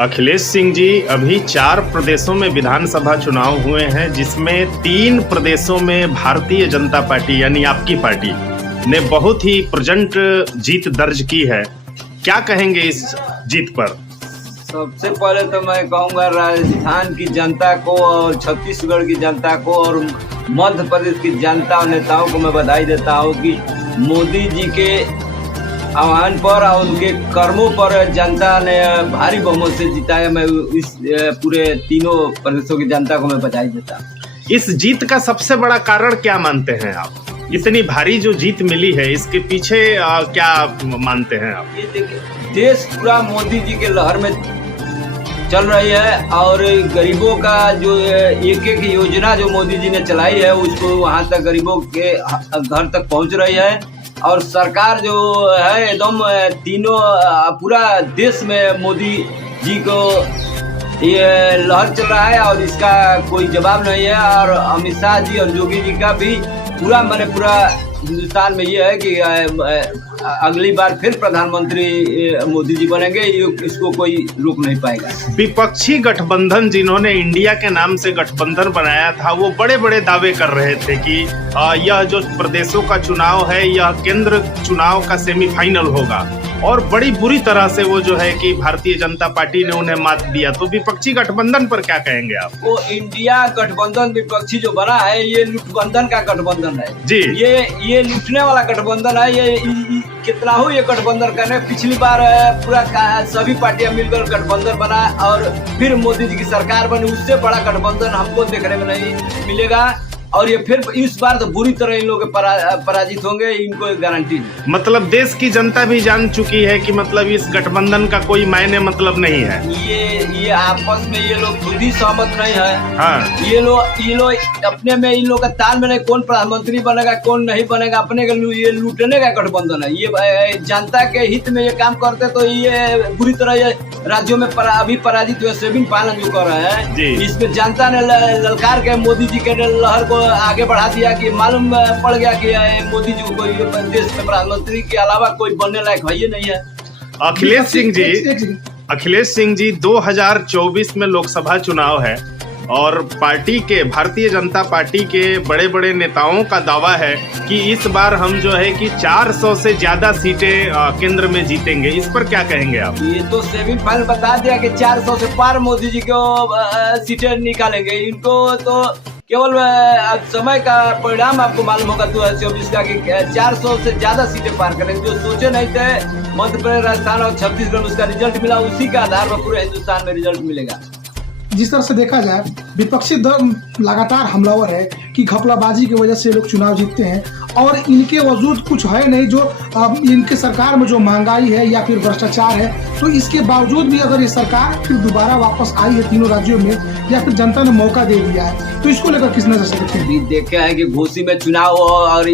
अखिलेश सिंह जी, अभी 4 प्रदेशों में विधानसभा चुनाव हुए हैं, जिसमें 3 प्रदेशों में भारतीय जनता पार्टी यानी आपकी पार्टी ने बहुत ही प्रचंड जीत दर्ज की है। क्या कहेंगे इस जीत पर? सबसे पहले तो मैं कहूँगा राजस्थान की जनता को और छत्तीसगढ़ की जनता को और मध्य प्रदेश की जनता और नेताओं को मैं बधाई देता हूँ कि मोदी जी के आह्वान पर और उनके कर्मों पर जनता ने भारी बहुमत से जिताया। मैं इस पूरे तीनों प्रदेशों की जनता को मैं बधाई देता हूँ। इस जीत का सबसे बड़ा कारण क्या मानते हैं आप? इतनी भारी जो जीत मिली है, इसके पीछे क्या मानते हैं आप? ये देखिए, देश पूरा मोदी जी के लहर में चल रही है और गरीबों का जो एक एक योजना जो मोदी जी ने चलाई है उसको वहां तक गरीबों के घर तक पहुंच रही है। और सरकार जो है एकदम तीनों पूरा देश में मोदी जी को ये लहर चल रहा है और इसका कोई जवाब नहीं है। और अमित शाह जी और योगी जी का भी पूरा हिंदुस्तान में ये है कि अगली बार फिर प्रधानमंत्री मोदी जी बनेंगे, इसको कोई रोक नहीं पाएगा। विपक्षी गठबंधन जिन्होंने इंडिया के नाम से गठबंधन बनाया था, वो बड़े बड़े दावे कर रहे थे कि यह जो प्रदेशों का चुनाव है यह केंद्र चुनाव का सेमीफाइनल होगा, और बड़ी बुरी तरह से वो जो है कि भारतीय जनता पार्टी ने उन्हें मात दिया। तो विपक्षी गठबंधन पर क्या कहेंगे आप? वो इंडिया गठबंधन विपक्षी जो बना है ये लुटबंधन का गठबंधन है जी। ये लूटने वाला गठबंधन है। ये कितना हो ये गठबंधन करने, पिछली बार पूरा सभी पार्टियां मिलकर गठबंधन बना और फिर मोदी जी की सरकार बनी, उससे बड़ा गठबंधन हमको देखने में नहीं मिलेगा। और ये फिर इस बार तो बुरी तरह इन लोग पराजित होंगे, इनको गारंटी है। मतलब देश की जनता भी जान चुकी है कि मतलब इस गठबंधन का कोई मायने मतलब नहीं है। ये आपस में ये लोग खुद ही सहमत नहीं है। हाँ। ये लोग अपने में इन लोग का ताल में नहीं, कौन प्रधानमंत्री बनेगा कौन नहीं बनेगा, अपने के ये लूटने का गठबंधन है। ये जनता के हित में ये काम करते तो ये बुरी तरह ये राज्यों में अभी पराजित हुए सेविंग पालन जो कर रहे हैं, इसमें जनता ने ललकार के मोदी जी के लहर को आगे बढ़ा दिया कि मालूम पड़ गया कि मोदी जी को देश में प्रधानमंत्री के अलावा कोई बनने लायक है ही नहीं है। अखिलेश सिंह जी 2024 में लोकसभा चुनाव है और पार्टी के भारतीय जनता पार्टी के बड़े बड़े नेताओं का दावा है कि इस बार हम जो है कि 400 से ज्यादा सीटें केंद्र में जीतेंगे। इस पर क्या कहेंगे आप? ये तो सेमीफाइनल बता दिया कि 400 से पार मोदी जी को सीटें निकालेंगे। इनको तो केवल समय का परिणाम आपको मालूम होगा 2024 का कि 400 से ज्यादा सीटें पार करेंगे। जो सोचे नहीं थे मध्य प्रदेश, राजस्थान और छत्तीसगढ़ में उसका रिजल्ट मिला, उसी के आधार पर पूरे हिंदुस्तान में रिजल्ट मिलेगा। जिस तरह से देखा जाए विपक्षी दल लगातार हमलावर है कि घपलाबाजी की वजह से लोग चुनाव जीतते हैं और इनके वजूद कुछ है नहीं। जो इनके सरकार में जो महंगाई है या फिर भ्रष्टाचार है, तो इसके बावजूद भी अगर ये सरकार फिर दोबारा वापस आई है तीनों राज्यों में या फिर जनता ने मौका दे दिया है, तो इसको लेकर किस नजर से देखते हैं? देखे है कि घोसी में चुनाव हो और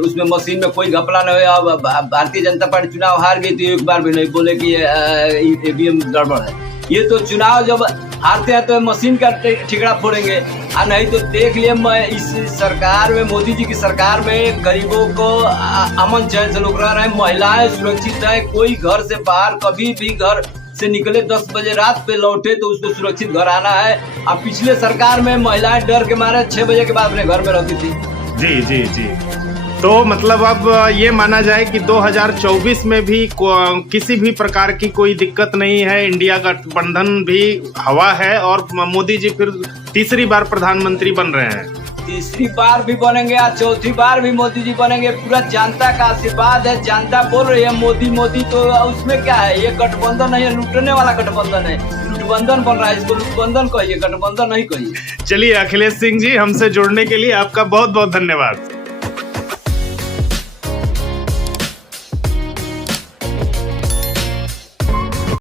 उसमें मशीन में कोई घपला न हो। भारतीय जनता पार्टी चुनाव हार गई तो एक बार भी नहीं बोले कि ईवीएम गड़बड़ है। ये तो चुनाव जब हारते हैं तो मशीन का ठिकरा फोड़ेंगे, और नहीं तो देख लिए इस सरकार में, मोदी जी की सरकार में गरीबों को अमन चैन से लोग रह रहे हैं, महिलाएं सुरक्षित हैं। कोई घर से बाहर कभी भी घर से निकले 10 बजे रात पे लौटे तो उसको सुरक्षित घर आना है। अब पिछले सरकार में महिलाएं डर के मारे 6 बजे के बाद अपने घर में रहती थी। जी जी जी। तो मतलब अब ये माना जाए कि 2024 में भी किसी भी प्रकार की कोई दिक्कत नहीं है, इंडिया गठबंधन भी हवा है और मोदी जी फिर तीसरी बार प्रधानमंत्री बन रहे हैं। तीसरी बार भी बनेंगे या चौथी बार भी मोदी जी बनेंगे। पूरा जनता का आशीर्वाद है, जनता बोल रही है मोदी मोदी, तो उसमें क्या है? ये गठबंधन नहीं है, लूटने वाला गठबंधन है। लूटबंधन बन रहा है, इसको लूटबंधन कहिए, गठबंधन नहीं कहिए। चलिए अखिलेश सिंह जी, हमसे जुड़ने के लिए आपका बहुत बहुत धन्यवाद।